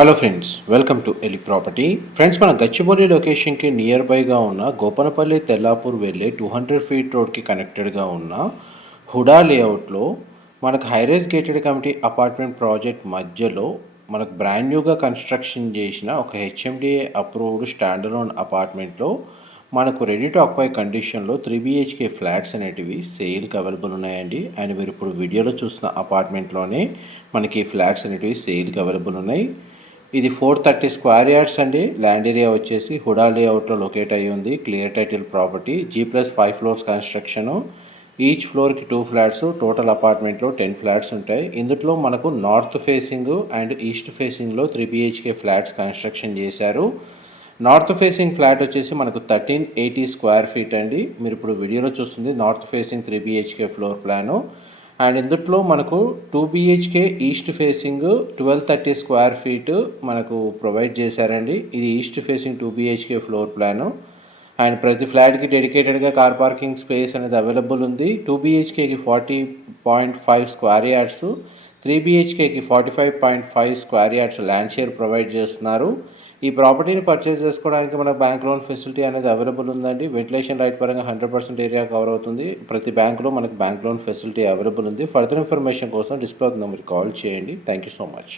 Hello friends, welcome to Eli property. Friends, మన గచ్చిబౌలి లొకేషన్కి near బైగా ఉన్న గోపనపల్లి తెల్లాపూర్ వెళ్ళే 200 ఫీట్ రోడ్కి కనెక్టెడ్గా ఉన్న హుడా లేఅవుట్లో మనకు high-rise gated committee apartment project మధ్యలో మనకు బ్రాండ్ న్యూగా కన్స్ట్రక్షన్ చేసిన ఒక హెచ్ఎండిఏ అప్రూవ్డ్ స్టాండర్లోన్ అపార్ట్మెంట్లో మనకు రెడీ టు ఆక్యుపై కండిషన్లో 3 BHK ఫ్లాట్స్ అనేటివి సేల్కి అవైలబుల్ ఉన్నాయండి. అండ్ మీరు ఇప్పుడు వీడియోలో చూసిన అపార్ట్మెంట్లోనే మనకి ఫ్లాట్స్ అనేటివి సేల్కి అవైలబుల్ ఉన్నాయి. ఇది 430 స్క్వేర్ యార్డ్స్ అండి. ల్యాండ్ ఏరియా వచ్చేసి హుడా లేఅవుట్లో లొకేట్ అయ్యి ఉంది. Clear title property, G+5 floors construction. Each ఫ్లోర్కి 2 ఫ్లాట్స్, టోటల్ అపార్ట్మెంట్లో 10 ఫ్లాట్స్ ఉంటాయి. ఇందులో మనకు నార్త్ ఫేసింగ్ అండ్ ఈస్ట్ ఫేసింగ్లో 3 BHK ఫ్లాట్స్ కన్స్ట్రక్షన్ చేశారు. నార్త్ ఫేసింగ్ ఫ్లాట్ వచ్చేసి మనకు 1380 స్క్వేర్ ఫీట్ అండి. మీరు ఇప్పుడు వీడియోలో చూస్తుంది north facing 3 BHK floor plan. And ఇందులో మనకు 2 BHK east facing 1230 square feet మనకు ప్రొవైడ్ చేశారండి. ఇది east facing 2 BHK floor plan. And ప్రతి ఫ్లాట్కి డెడికేటెడ్గా కార్ పార్కింగ్ స్పేస్ అనేది అవైలబుల్ ఉంది. 2 BHKకి 40.5 square yards, 3 BHKకి 45.5 square yards land share provide చేస్తున్నారు. ఈ ప్రాపర్టీని పర్చేస్ చేసుకోవడానికి మన బ్యాంక్ లోన్ ఫెసిలిటీ అనేది అవైలబుల్ ఉందండి. వెంటిలేషన్ రైట్ పరంగా 100% ఏరియా కవర్ అవుతుంది. ప్రతి బ్యాంకులో మనకు బ్యాంక్ లోన్ ఫెసిలిటీ అవైలబుల్ ఉంది. ఫర్దర్ ఇన్ఫర్మేషన్ కోసం డిస్ప్లే నెంబర్కి కాల్ చేయండి. Thank you so much.